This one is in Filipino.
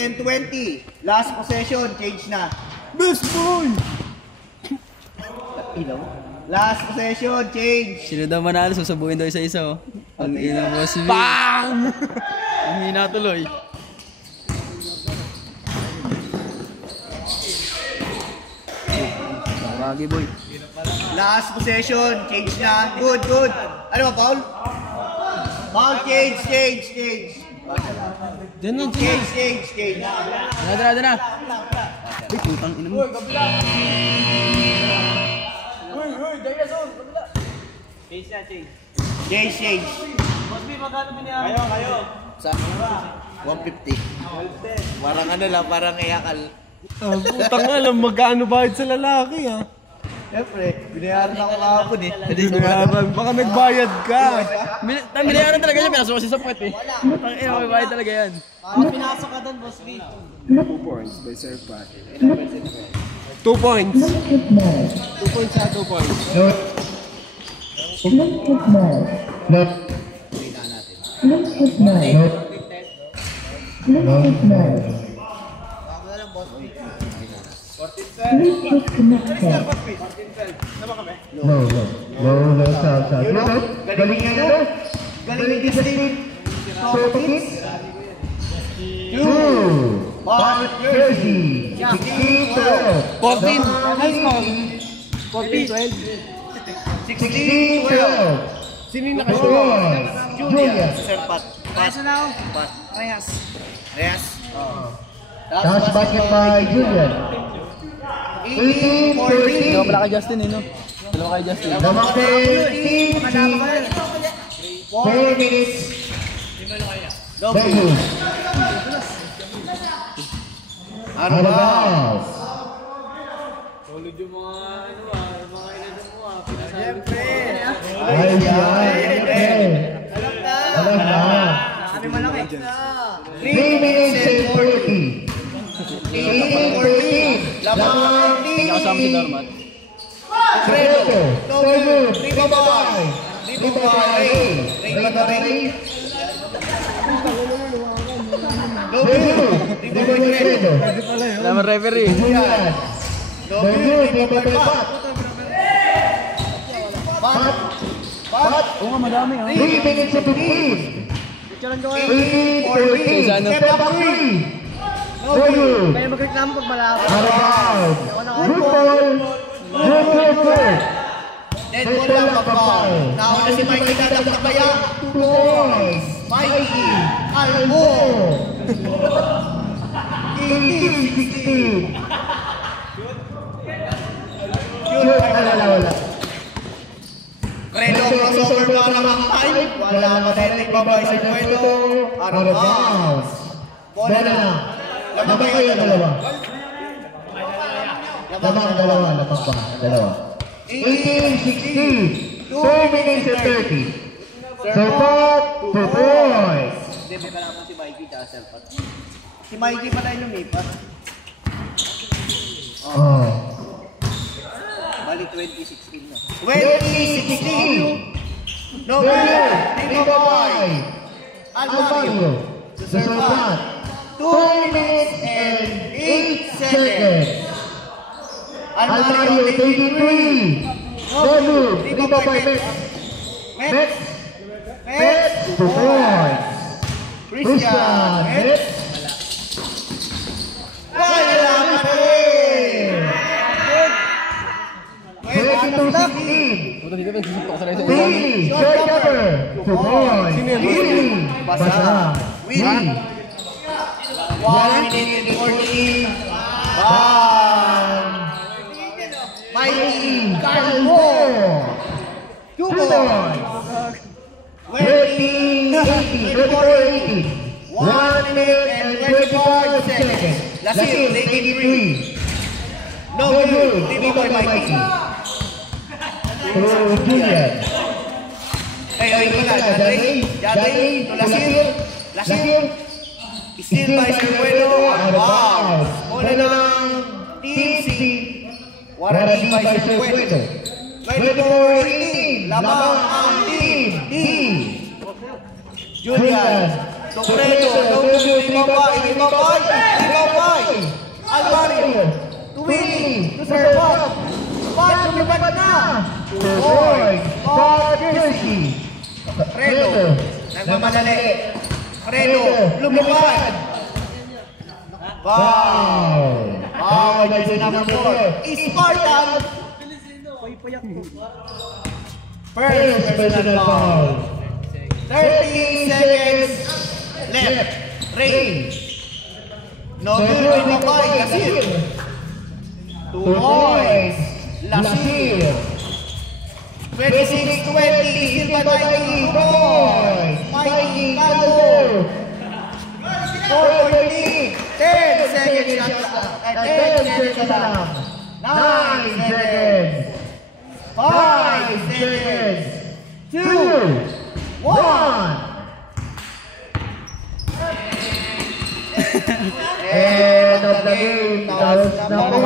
and 20. Last possession, change na. Best boy! Ilaw. Last possession, change. Sino daw manalo, susubuhin daw isa-isa oh. Ang ina mo si Bang! Ang hina tuloy. Bagi boy. Last possession, change na. Good, good. Ano ba, foul? Foul, change. Diyan na, Change. Dala na. Uy, putang ina mo. Change. Kayo. Sa 150. Parang ano lang, parang iyakal. Putang alam, magkano bayad sa lalaki ha? Siyempre, binayaran ako kahapon eh. Binayaran, baka nagbayad ka. Binayaran talaga siya, pinasok kasi sa puwet eh. Ang ina, may bayad talaga yan. Pinasok ka doon, Boss B. 2 points by Sir Pat. 2 points. 2 points sa 2 points. No, south. Galing nga na. Galing din sa team. So, kids. 2. 5 jersey. 16, 12. 14. 16, 12. Sino yung nakashoot? Julia. Sir Pat. Kaso na ako. Pat. Reyes. Taas basket by Julian. 18, 14. Dalawa pala kay Justin eh, no? Dalawa kay Justin. Lamang 13, 4 minutes. Venue. Ano ba? Solid yung mga mga inadon mo pinasabi ko. Alam na. Kami malaki. 3 minutes and 40. 18, 14. Lamang Hindi kasama si Darmat. Fredo. Fredo. Ribabay. Ribabay. Fredo. Salamat referee. Julian. Ribabay. Pat. Oo nga, madami ha. 3 minutes and 15. 18, 14. Step up 3. Fredo. Kaya magreklamo pag malabo. Harapan. Good ball. Good first. Dead ball lang pag-foul. Nauna si Mikey Dadagdagaya. 2 points. Mikey Albo. 18-16. Shoot. Wala. Fredo crossover para mag-time. Wala pa din nagbabay sa kwento. Out of bounds. Bola na. Lamang kayo, dalawa. Lamang dalawa. 18-16. 2 minutes and 30. Serpat, 2 points. Hindi, magkalaman si Mikey tsaka Sir Pat. Si Mikey pala yung lumipat. Oh. Bali 2016 na. 2016! No Player, good! Ribabay. Almario. Serpat, 2 minutes and 8 seconds. Almario, 23. Donu, Ribabay, Mets. 2 points. Christian, Mets. Wala pa rin! 22-16. Puta dito, nagsusupok sa isa. Willie, short cover. 2 points. Willie, basa. Willie. 1 minute and 14. Mikey Calvo. 2 points. 20-18. 1 minute and 25 seconds. Lasir, taking 3. No good. Tibi by Mikey. To Julian. Ay, ito na. Jadley. To Lasir. Lasir. Still by Servuelo. Wow. Una ng Team C. Waradi by Servuelo. 24-18. Lamang ang Team D. Julian. Sofredo, no good, Ibabay. Alvario, to Willie, to serve up. Spot, lumipad na. 2 points for Jersey. Fredo, nagmamadali. Fredo, lumipad. Foul. Foul, jersey number 4. Spartan. First personal foul. 30 seconds left. Range. No good, Ibabay. Lasir. 2 points. Lasir. 26-20. Silva Mikey. 2 points. Mikey Caldo. 4-20. 10 seconds. 10 seconds lang. 9 seconds. 5 seconds. 2, 1. End of the game. Tapos na po.